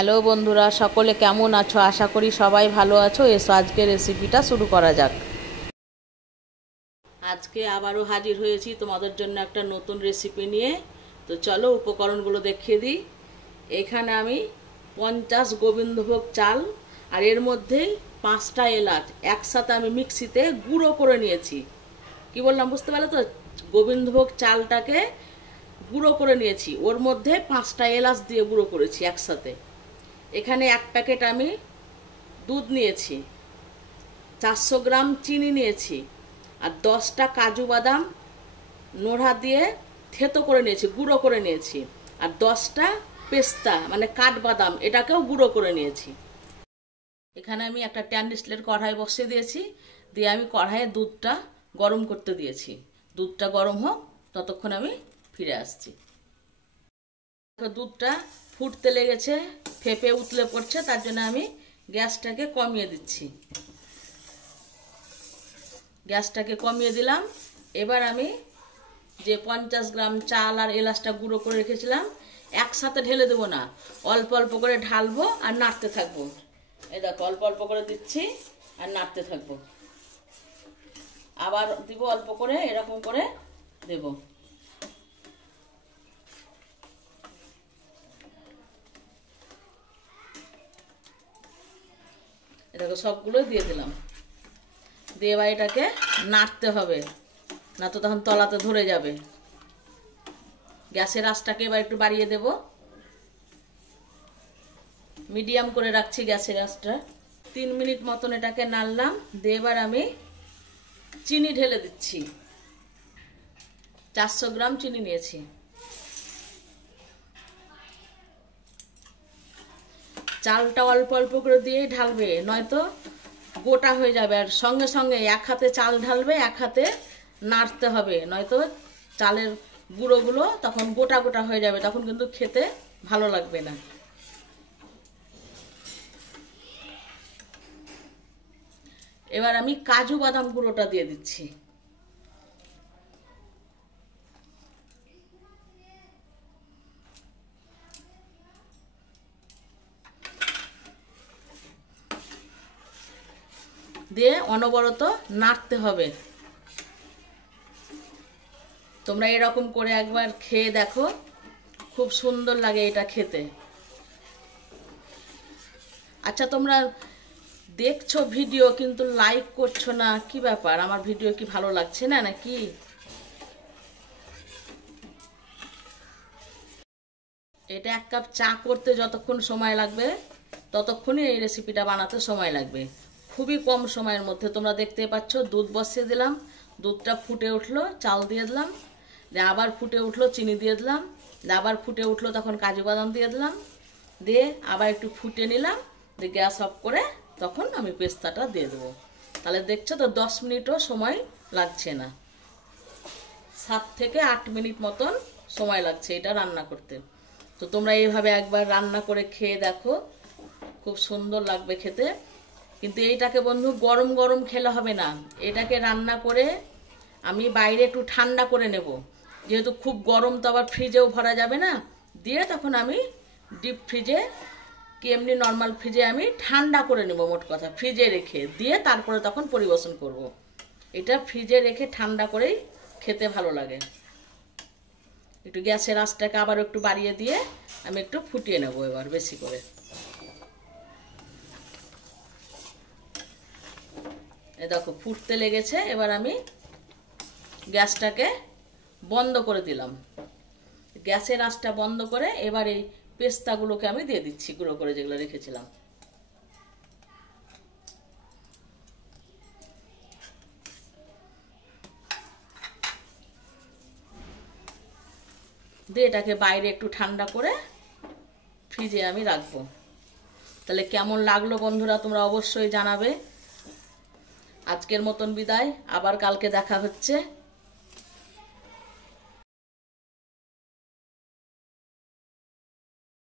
Hello বন্ধুরা, সকলে কেমন আছো? আশা করি সবাই ভালো আছো। এসো আজকে রেসিপিটা শুরু করা যাক। আজকে আবারও হাজির হয়েছি তোমাদের জন্য একটা নতুন রেসিপি নিয়ে। তো চলো উপকরণগুলো দেখিয়ে দিই। এখানে আমি 50 গোবিন্দভোগ চাল আর এর মধ্যে 5টা এলাচ একসাথে আমি মিক্সিতে গুঁড়ো করে নিয়েছি। কি বললাম বুঝতে পারলে তো? গোবিন্দভোগ চালটাকে গুঁড়ো করে নিয়েছি, ওর মধ্যে 5টা এলাচ দিয়ে গুঁড়ো করেছি একসাথে। এখানে 1 প্যাকেট আমি দুধ নিয়েছি, 400 গ্রাম চিনি নিয়েছি, আর 10টা কাজু বাদাম নোড়া দিয়ে থেতো করে নিয়েছি, গুঁড়ো করে নিয়েছি, আর 10টা পেস্তা মানে কাঠবাদাম এটাকেও গুঁড়ো করে নিয়েছি। এখানে আমি একটা স্টিলের কড়াই বসিয়ে দিয়েছি, দিয়ে আমি কড়াইয়ে দুধটা গরম করতে দিয়েছি। দুধটা গরম হোক, ততক্ষণ আমি ফিরে আসছি। দুধটা ফুটতে লেগেছে, ফেপে উতলে পড়ছে, তার জন্য আমি গ্যাসটাকে কমিয়ে দিচ্ছি। গ্যাসটাকে কমিয়ে দিলাম। এবার আমি যে 50 গ্রাম চাল আর এলাচটা গুঁড়ো করে রেখেছিলাম একসাথে ঢেলে দেবো না, অল্প অল্প করে ঢালবো আর নাড়তে থাকবো। এই দেখো অল্প অল্প করে দিচ্ছি আর নাড়তে থাকবো। আবার দিব অল্প করে, এরকম করে দেব। এটাকে সবগুলো দিয়ে দিলাম, দিয়ে এবার এটাকে নাড়তে হবে, না তো তখন তলাতে ধরে যাবে। গ্যাসের আঁচটাকে এবার একটু বাড়িয়ে দেব, মিডিয়াম করে রাখছি গ্যাসের আঁচটা। 3 মিনিট মতন এটাকে নাড়লাম, দিয়ে এবার আমি চিনি ঢেলে দিচ্ছি। 400 গ্রাম চিনি নিয়েছি। চালটা অল্প অল্প করে দিয়ে ঢালবে, নয়তো গোটা হয়ে যাবে। আর সঙ্গে সঙ্গে এক হাতে চাল ঢালবে, এক হাতে নাড়তে হবে, নয়তো চালের গুঁড়োগুলো তখন গোটা গোটা হয়ে যাবে, তখন কিন্তু খেতে ভালো লাগবে না। এবার আমি কাজু বাদাম গুঁড়োটা দিয়ে দিচ্ছি। দিয়ে অনবরত নাড়তে হবে। তোমরা এরকম করে একবার খেয়ে দেখো, খুব সুন্দর লাগে এটা খেতে। আচ্ছা, তোমরা দেখছো ভিডিও কিন্তু লাইক করছো না, কি ব্যাপার? আমার ভিডিও কি ভালো লাগছে না নাকি? এটা 1 কাপ চা করতে যতক্ষণ সময় লাগবে ততক্ষণই এই রেসিপিটা বানাতে সময় লাগবে। খুবই কম সময়ের মধ্যে। তোমরা দেখতে পাচ্ছ দুধ বসিয়ে দিলাম, দুধটা ফুটে উঠলো, চাল দিয়ে দিলাম, আবার ফুটে উঠলো, চিনি দিয়ে দিলাম, আবার ফুটে উঠলো, তখন কাজু বাদাম দিয়ে দিলাম, দিয়ে আবার একটু ফুটে নিলাম, দিয়ে গ্যাস অফ করে তখন আমি পেস্তাটা দিয়ে দেবো। তাহলে দেখছো তো 10 মিনিটও সময় লাগছে না, 7 থেকে 8 মিনিট মতন সময় লাগছে এটা রান্না করতে। তো তোমরা এইভাবে একবার রান্না করে খেয়ে দেখো, খুব সুন্দর লাগবে খেতে। কিন্তু এইটাকে বন্ধু গরম গরম খেলে হবে না, এটাকে রান্না করে আমি বাইরে একটু ঠান্ডা করে নেব, যেহেতু খুব গরম তো আবার ফ্রিজেও ভরা যাবে না। দিয়ে তখন আমি ডিপ ফ্রিজে কি এমনি নর্মাল ফ্রিজে আমি ঠান্ডা করে নেব, মোট কথা ফ্রিজে রেখে, দিয়ে তারপরে তখন পরিবেশন করব। এটা ফ্রিজে রেখে ঠান্ডা করেই খেতে ভালো লাগে। একটু গ্যাসের আঁচটাকে আবার একটু বাড়িয়ে দিয়ে আমি একটু ফুটিয়ে নেব এবার বেশি করে। এই দেখো ফুটতে লেগেছে, এবার আমি গ্যাসটাকে বন্ধ করে দিলাম। গ্যাসের আঁচটা বন্ধ করে এবার এই পেস্তাগুলোকে আমি দিয়ে দিচ্ছি, গুঁড়ো করে যেগুলো রেখেছিলাম। দিয়ে এটাকে বাইরে একটু ঠান্ডা করে ফ্রিজে আমি রাখবো। তাহলে কেমন লাগলো বন্ধুরা তোমরা অবশ্যই জানাবে। আজকের মতন বিদায়, আবার কালকে দেখা হচ্ছে।